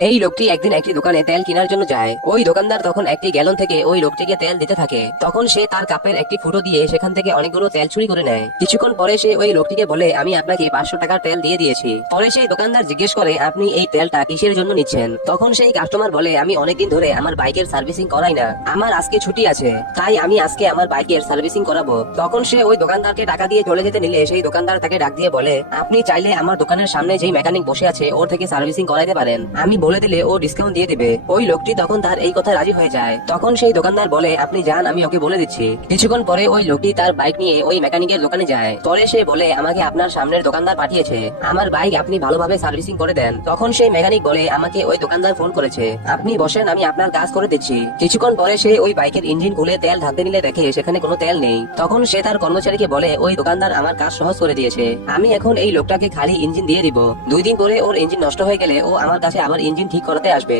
এই লোকটি একদিন একটি দোকানে তেল কেনার জন্য যায়। ওই দোকানদার তখন একটি গ্যালন থেকে ওই লোকটিকে তেল দিতে থাকে। তখন সে তার কাপের একটি ফুটো দিয়ে সেখান থেকে অনেকগুলো তেল চুরি করে নেয়। কিছুক্ষণ পরে সে ওই লোকটিকে বলে, আমি আপনাকে 500 টাকার তেল দিয়ে দিয়েছি। পরে সেই দোকানদার জিজ্ঞেস করে, আপনি এই তেলটা কিসের জন্য নিচ্ছেন? তখন সেই কাস্টমার বলে, আমি অনেকদিন ধরে আমার বাইকের সার্ভিসিং করাই না, আমার আজকে ছুটি আছে, তাই আমি আজকে আমার বাইকের সার্ভিসিং করাবো। তখন সে ওই দোকানদারকে টাকা দিয়ে চলে যেতে নিলে সেই দোকানদার তাকে ডাক দিয়ে বলে, আপনি চাইলে আমার দোকানের সামনে যেই মেকানিক বসে আছে ওর থেকে সার্ভিসিং করাইতে পারেন, আমি বলে দিলে ও ডিসকাউন্ট দিয়ে দিবে। ওই লোকটি তখন তার এই কথা রাজি হয়ে যায়। তখন সেই দোকানদার বলে, আপনি যান, আমি ওকে বলে দিচ্ছি। কিছুক্ষণ পরে ওই লোকটি তার বাইক নিয়ে ওই মেকানিকের দোকানে যায়। পরে সে বলে, আমাকে আপনার সামনের দোকানদার পাঠিয়েছে, আমার বাইক আপনি ভালোভাবে সার্ভিসিং করে দেন। তখন সেই মেকানিক বলে, আমাকে ওই দোকানদার ফোন করেছে, আপনি বসেন, আমি আপনার কাজ করে দিচ্ছি। কিছুক্ষণ পরে সে ওই বাইকের ইঞ্জিন খুলে তেল ঢালতে নিলে দেখে সেখানে কোনো তেল নেই। তখন সে তার কর্মচারীকে বলে, ওই দোকানদার আমার কাজ সহজ করে দিয়েছে, আমি এখন এই লোকটাকে খালি ইঞ্জিন দিয়ে দিব, 2 দিন পরে ওর ইঞ্জিন নষ্ট হয়ে গেলে ও আমার কাছে আবার ইঞ্জিন ঠিক করাতে আসবে।